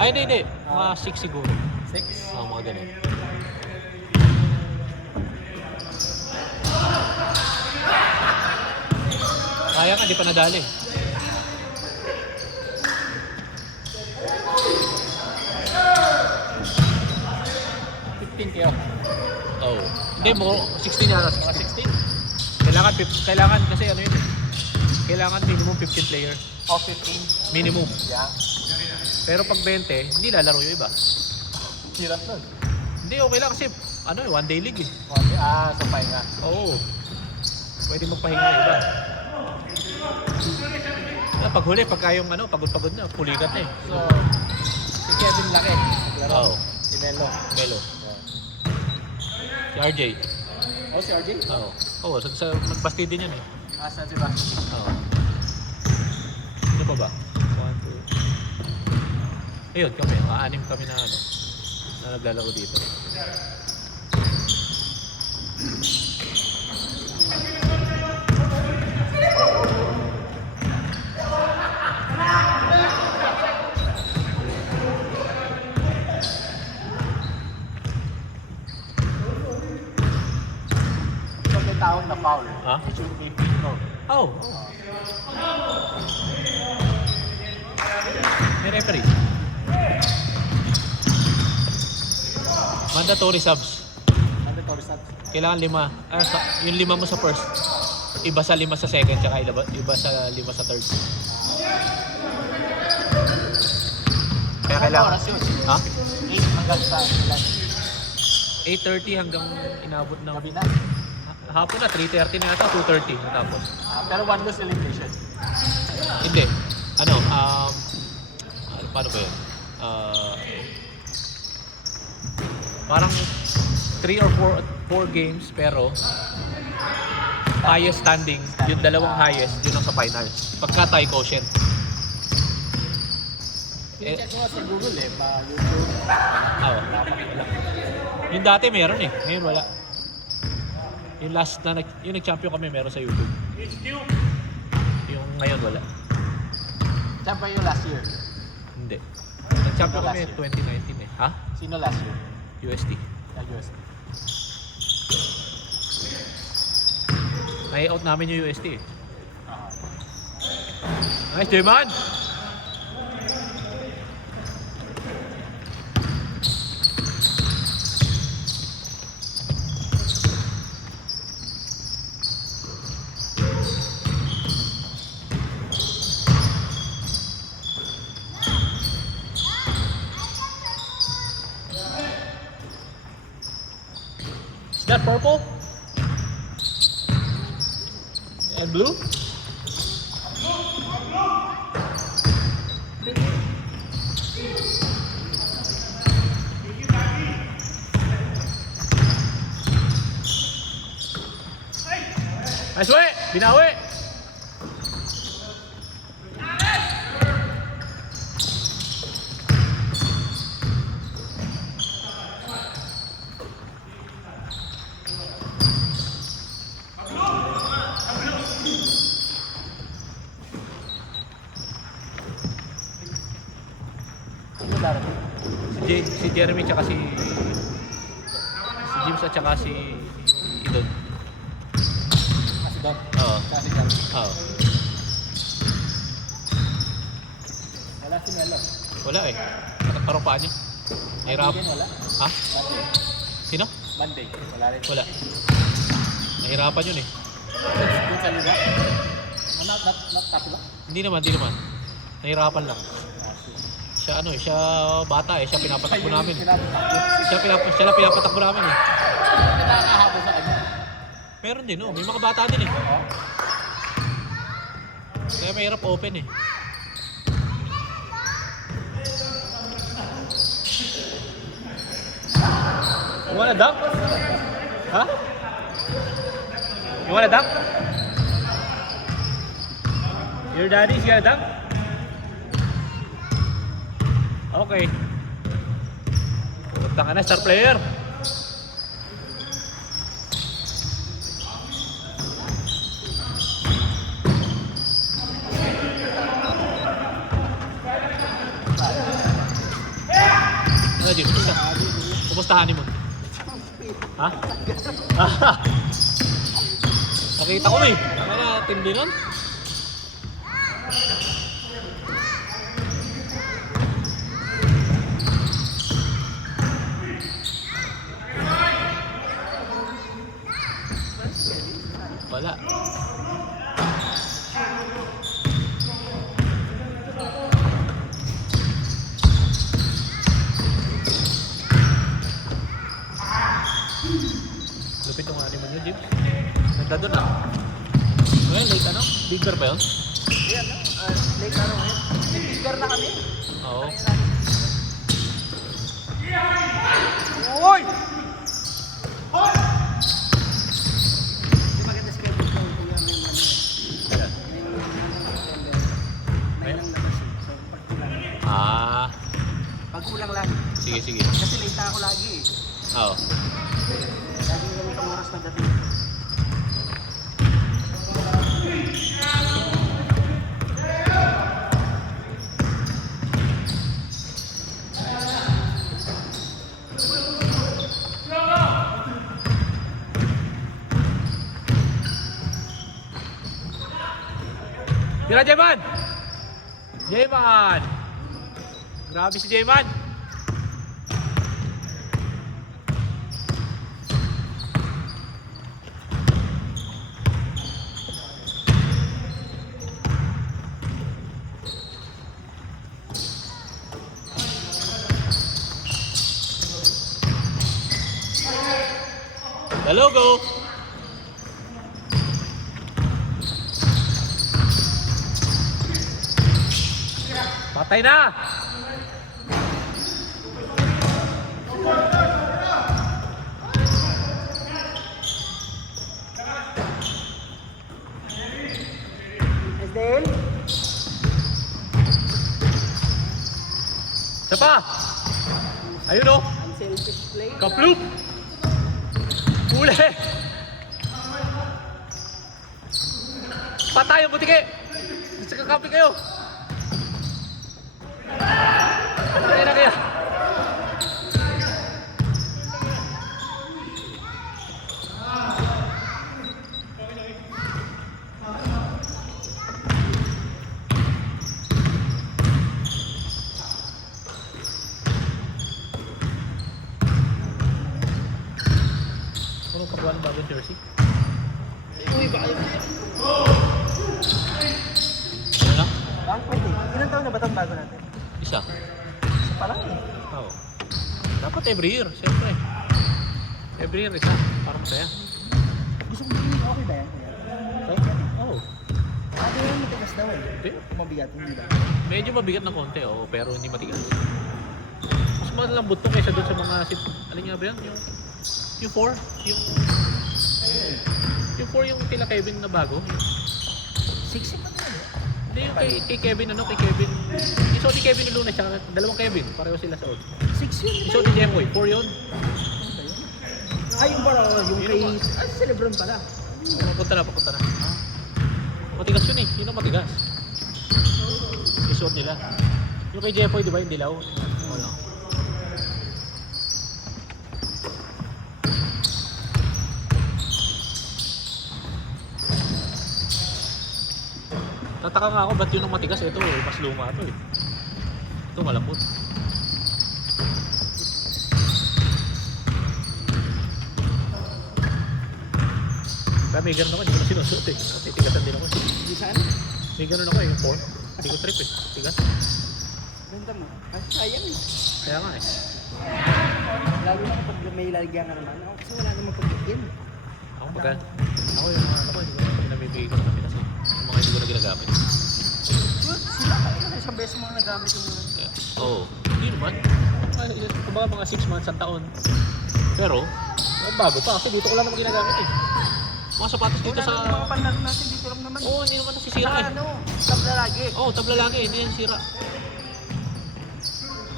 Ay, hindi. Mga 6 siguro. 6? Mga ganun. Kaya nga, di pa nadali. 15 kayo. Oh. Hindi mo, 16 yata. 16? Kailangan kasi ano yun eh. Kailangan minimum 15 player. O 15? Minimum. Yeah. Pero pag 20, hindi lalaro yung iba. Hirap nun. Hindi, okay lang kasi ano eh, one day league eh. So pahinga. Oo. Pwede magpahinga yung iba. Pag huli, pagka yung ano, pagod-pagod na, pulikat na eh. So, si Kevin Laki. Oo. Si Melo. Melo. Yeah. Si RJ. Oh, si RJ? Oo. Oo, magbasti din yan eh. Asan si Basti? Oo. Ano pa ba? 1, 2. Ayun, kami. Anim kami na ano. Na naglalaro dito. So, may tawag na foul. Ha? It should be free throw. Oh. May referee. Mandatory subs. Mandatory subs. Kailangan 5. Yung 5 mo sa first. Iba sa 5 sa second, tsaka iba sa 5 sa third. Kaya Anong kailangan. oras yun? Ha? 8 hanggang sa ilan? 8:30 hanggang inabot ng Gabi na. hapon na 3:30 na yata, 2:30 natapos. Pero one loss elimination. Hindi. Ano paano ba yun? Parang 3 or 4 games pero highest standing, yung dalawang highest, yun ang sa finals. Pagka tie quotient. Check mo sa Google eh, YouTube. Wala. Yung dati meron eh, ngayon wala. Yung last na yung nag-champion kami meron sa YouTube. Yung ngayon wala. Champion yung last year. Hindi. Nag-champion Sino kami last 2019 eh. Ha? Sino last year? USD. USD. Nai-out namin yung USD eh. Ah. Nice, J-Man! Is that purple? And blue? Nice way! Binawi! Sino darating? Si Jeremy tsaka si James at tsaka si Idon. Kasi Don. Oo. Kasi Don. Oo. Wala si Melo. Wala eh. Parang paa niya. Nahirap. Monday din wala. Ha? Monday. Sino? Monday. Wala rin. Wala. Nahirapan yun eh. Doon sa liga. Not tapila. Hindi naman. Nahirapan lang. Siya siya bata eh. Siya pinapatakbo namin eh. Siya lang pinapatakbo namin eh. Nakakahabol sa kanya. Meron din oh. May mga bata din eh. Oh. Kaya mahirap open eh. You wanna dunk? Huh? You wanna dunk? Your daddy's gonna dunk? Okay. Punta ka na, star player. Ano, Jim? Kumusta honeymoon? Ha? Nakita ko eh. Kaya tindi nun. Wala. Lupit yung honeymoon nyo, Jim. Ganda dun ah. Ngayon, late ano? Big Bear ba yun? Ayan, no? Late ano ngayon? Nag-bigger na kami. Oo. Uy! Hindi maganda schedule ko. Kuya, may ano. Kaya. May lang labas eh. So, pag kulang. Ah, Pag kulang lang. sige, sige. Kasi late na ako lagi eh. Oo. Lagi kami itong oras na dating. Tira, Jayman! Jayman! Grabe si Jayman! The logo! Patay na! Esdel? Isa pa! Ayun o! Unselfish play. Kaploop! Huli! Patay ang butike! Isa kakapi kayo! Patay na kaya! Anong pagkawa ng bagong jersey? Uy, baka yun. Ano lang? Bakit pwede? Ilan taon na ba itong bago natin? Isa. Isa pa lang eh. Oo. Dapat every year, siyempre. Every year isa, para masaya. Gusto ko bilhin, okay ba yan? Oo. Sabi yan, matigas daw eh. Hindi. Mabigat, hindi ba? Medyo mabigat ng konti, oo, pero hindi matigas. Mas malambot to kaysa doon sa mga alin nga ba yan? Yung 4? Yung 4 yung kila Kevin na bago. 60 pa na yun. Hindi yung kay Kevin, kay Kevin. Yung suot ni Kevin ng Lunes, tsaka dalawang Kevin, pareho sila suot. 6 yun. Yung suot ni Jemoy, 4 yun. Ay, yung pala, yung kay... Ay, si Lebron pala. Papunta na. Matigas yun eh, yun ang matigas. Yung suot nila. Yung kay Jepoy, di ba, yung dilaw? Wala. Tataka nga ako, ba't yun ang matigas? Ito, mas luma ito eh. Ito malambot. Kaya may ganun ako, hindi ko na sinusuot eh. Kasi tigasan din ako eh. Hindi saan? May ganun ako eh, yung 4. Hindi ko trip eh. Tigas. Ganda mo. Kasi sayang eh. Kaya nga eh. Lalo na kapag may lalagyan ka naman. Ako kasi wala namang pagkikin. Ako baga. Ako yung mga ano ko, hindi ko na pinamibigay ko na Pinas eh. Yung mga hindi ko na ginagamit. Sila tayo na isang beses mo na nagamit yung mga... Kaya, oo. Hindi naman. Kumbaga mga 6 months, ang taon. Pero, bago pa kasi dito ko lang naman ginagamit eh. Mga sapatos dito Una sa... ng mga panlaro natin dito lang naman. Oo, hindi naman nasisira Saka eh. ano, tabla lagi. Oo, tabla lagi, hindi yan sira.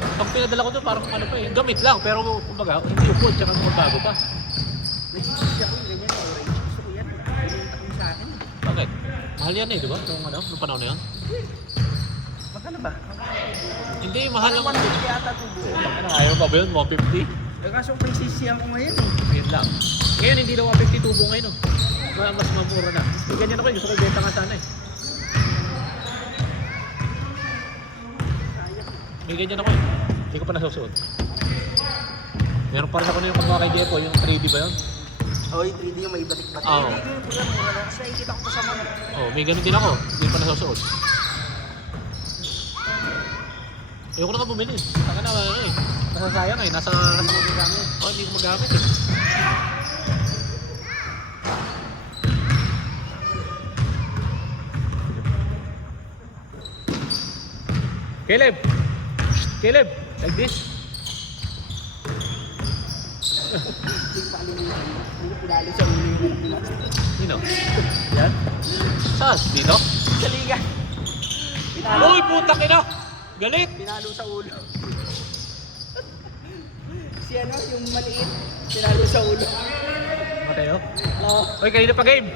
Pag pinadala ko doon, parang ano pa eh, gamit lang, pero kumbaga, hindi upod, tsaka bago pa. Nag-iisip ako yung ganyan, orange. Gusto ko yan. Pinita ko sa akin. Bakit? Mahal yan eh, di ba? Nung ano, nung panahon na yun. Magkano ba? Hindi, mahal Parang ang... 150 yata tubo. Ano, ayaw pa ba yun? 150? Kaso may sisiyan ko ngayon eh. Ayun lang. Ngayon, hindi na 150 tubo ngayon. Oh. Mas mamura na. May ganyan ako, gusto ko ibenta nga sana eh. May ganyan ako eh. Hindi ko pa nasusuot. Meron pa rin ako na yung pagmaka kay Jepo, yung 3D ba yun? Oh, yung 3D yung may batik-batik. Oo. Hindi ko yung mura lang. Kasi nakikita ko pa sa mga. Oh, may ganun din ako. Hindi pa nasusuot. Ayoko na nga bumili. Saka na, ano eh. Nasasayang eh. Nasa magamit. Oh, hindi ko magamit eh. Caleb! Caleb! Like this? Hindi ko pakalimutan. Hindi ko pinalo sa ulo yung Sino? Yan? Saan? Dito? Sa liga. Pinalo. Uy, putang ina! Galit! Pinalo sa ulo. Si ano, yung maliit. Pinalo sa ulo. Mateo? Oo. Uy, kanina pa game!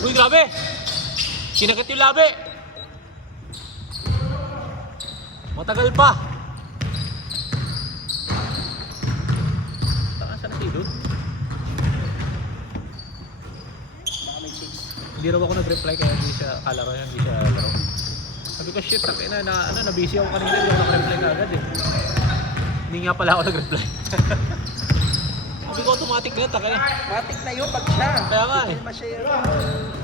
Uy, grabe! Kinakit yung labi! Matagal pa! Saan na si Idol? Baka may chicks. Hindi raw ako nag-reply kaya hindi siya kalaro yan, hindi siya laro. Sabi ko, shit, takina na, ano, na-busy ako kanina, hindi ako nag-reply na agad eh. Hindi nga pala ako nag-reply. Sabi ko, automatic na, takina. Matik na yun pag siya. Kaya nga eh. Hindi naman siya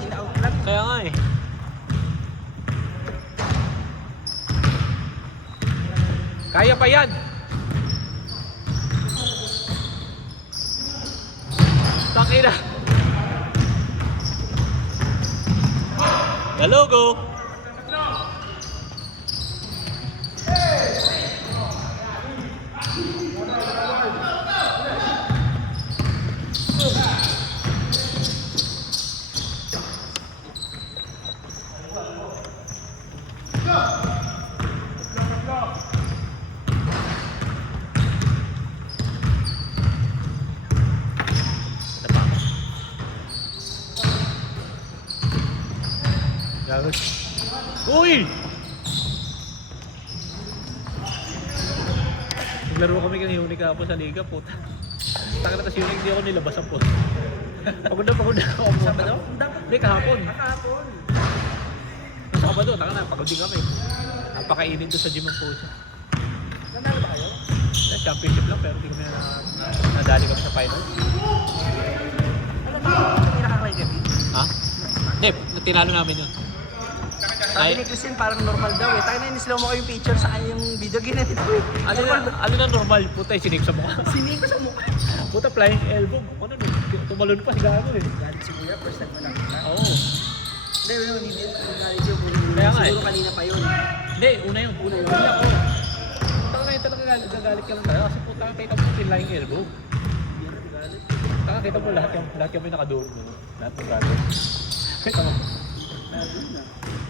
in-out lang. Kaya nga eh. Kaya pa yan! Takina! The logo! Gagos. Uy! Naglaro kami kanina Unique po sa liga, puta. Taka na tas Unique, hindi ako nilabas ang puta. Pagod na ako. Sabado? Hindi, kahapon. Kahapon. Sa Sabado, taka na, pagod din kami. Napakainin doon sa gym ang puta. Nanalo ba kayo? Championship lang, pero hindi kami nadali kami sa final. Ano tawag ko kanina kakay gabi? Ha? Hindi, tinalo namin yun. Sabi ni Christine parang normal daw eh. Tayo na in-slow mo ko yung picture sa kanya yung video ginanito eh. Ano na normal? Puta, sinip sa mukha. Sinig ko sa mukha. Puta, flying elbow. Ano, tumalon pa si Gago eh. Galit si Kuya, first time ko nakita. Oo. Hindi, hindi. Galit siya. Kaya nga eh. Siguro kanina pa yun. Hindi, una yun. Una yun. Hindi ako. Puta na yun talaga gagalit ka lang tayo. Kasi puta, kita mo yung flying elbow. Kita mo lahat yung may nakaduro. Lahat ng Gago. Kita mo.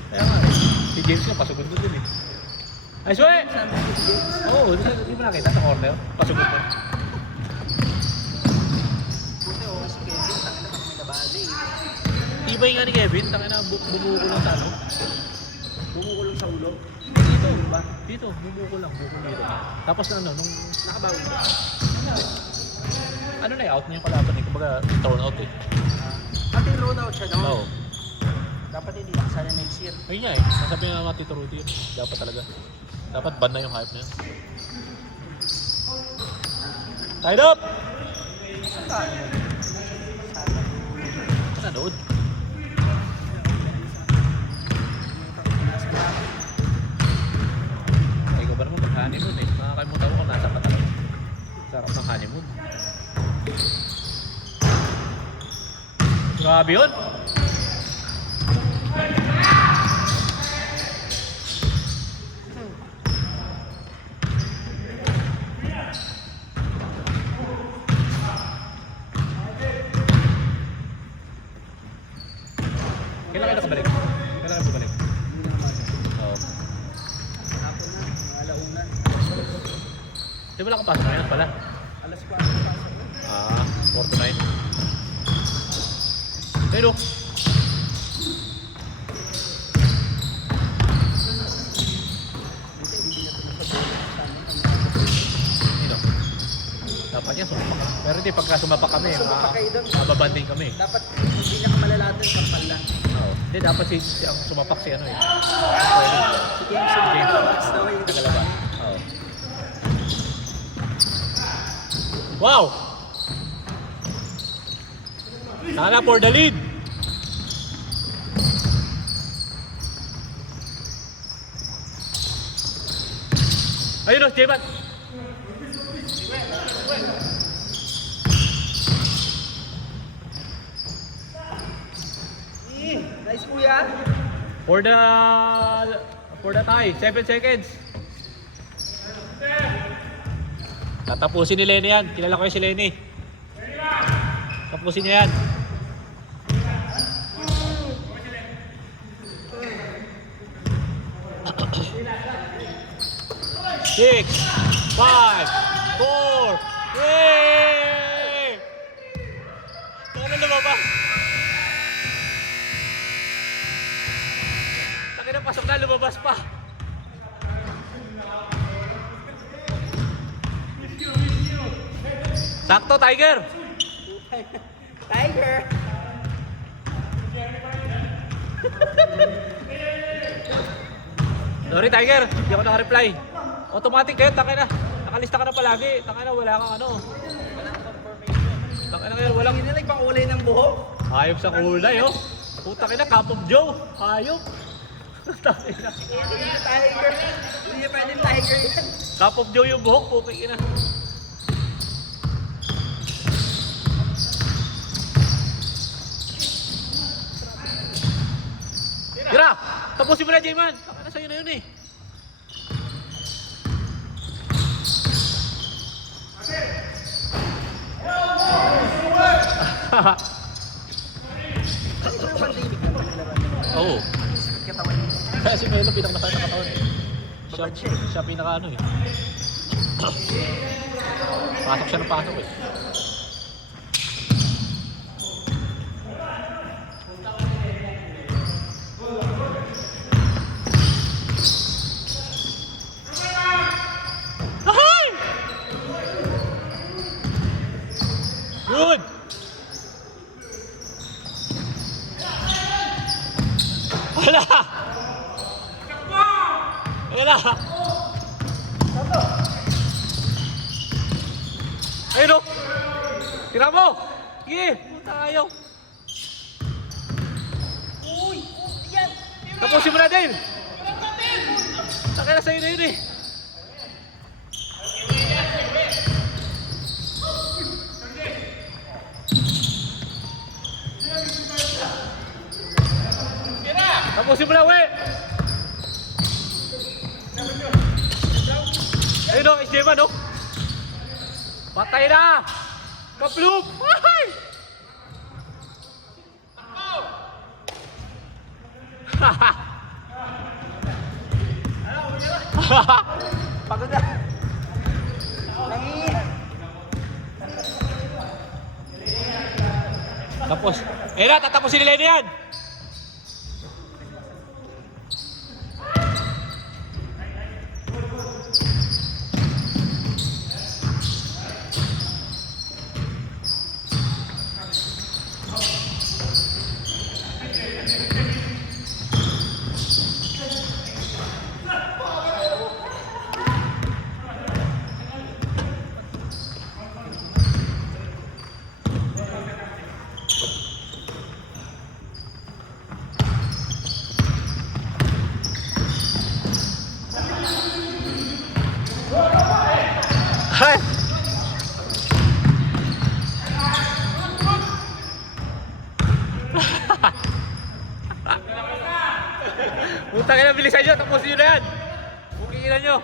Kaya nga eh. Si James nga, pasugod mo dun eh. Ay, Swe! Oo, di mo nakita sa corner? Pasugod mo. Buti o kasi Kevin, tangin na pag may nabali eh. Tibay nga ni Kevin, tangina bumuko sa ano? Bumukulong sa ulo. Dito, ba? Dito, bumuko dito. Tapos na ano, nung Nakabawi ba? ano na out na yung kalaban eh, kumbaga thrown out eh. Pati road out siya Oo. no? Dapat hindi nakasala next year. Ayun nga eh, nasabi nga mga Tito Rudy yun. Dapat talaga. Dapat ban na yung hype na yun. Tied up! Saan? Nanood. Ay, ikaw ba naman mag-honeymoon eh? Nakakalimutan ko kung nasa pa talaga. Sarap ng honeymoon. Grabe yun! Kailan kayo nakabalik? Kailan kayo bumalik? Oo. Di ba lang kapasok ngayon pala? Alas 4 pasok ko. 4 to 9. Pero, sino? Dapat niya sumapak. Pero hindi, pagka sumapak kami, Sumapak kayo doon. mababanding kami. Dapat hindi niya kamalala doon sa pala. Oo. Hindi, dapat ang sumapak si ano eh. Pwede. Si James yung James. tagalabas daw yung Tagalabas. Oo. Wow! Sana for the lead! Ayun o, Jebat! Nice kuya. For the tie, 7 seconds. Tatapusin ni Lenny yan. Kilala ko yung si Lenny. Tapusin niya yan. Six, 5, 4, yay! Ano lumabas? Takina, pasok na, lumabas pa. Sakto, Tiger! Tiger. Sorry, Tiger. Hindi ako naka-reply. Automatic kayo, takina. Nakalista ka na palagi. Takina, wala kang ano. Takina ngayon, walang... Hindi na nagpakulay ng buhok. Hayop sa kulay, oh. Puta kina, Cup of Joe. Hayop. Takina. Hindi na tiger. Hindi na pwedeng tiger yan. Cup of Joe yung buhok, puta kina. Tira! Tapusin mo na, J-Man! Takina, sa'yo na yun eh. Kasi ko yung pandemic na paglaban niya. Oo. Katawan niya. Kaya si Melo pinakamasakit na katawan eh. Babad siya eh. Siya pinaka ano eh. Pasok siya ng pasok eh. Ahay! Good! Wala! Wala! Ayun o! Tira mo! Sige! Puta ayaw! Uy! Yan! Tapusin mo na din! Taka na sa'yo na yun eh! Tapusin mo na, we! Ayun o, SJ man o! Patay na! Kaplub! Ay! Pagod na. Nangihina. Tapos, eh na, tatapusin nila yan! Ay! Putang ina, bilisan nyo, tapusin nyo na yan! Bukikinan nyo!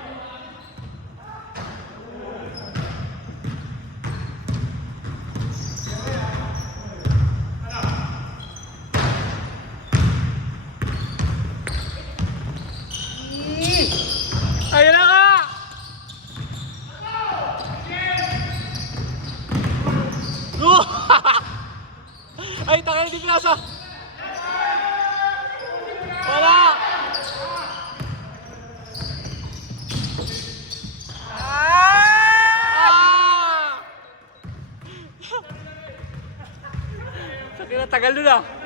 Ayun na nga! na hindi pinasa. Wala! Ah! Sa tinatagal nun ah.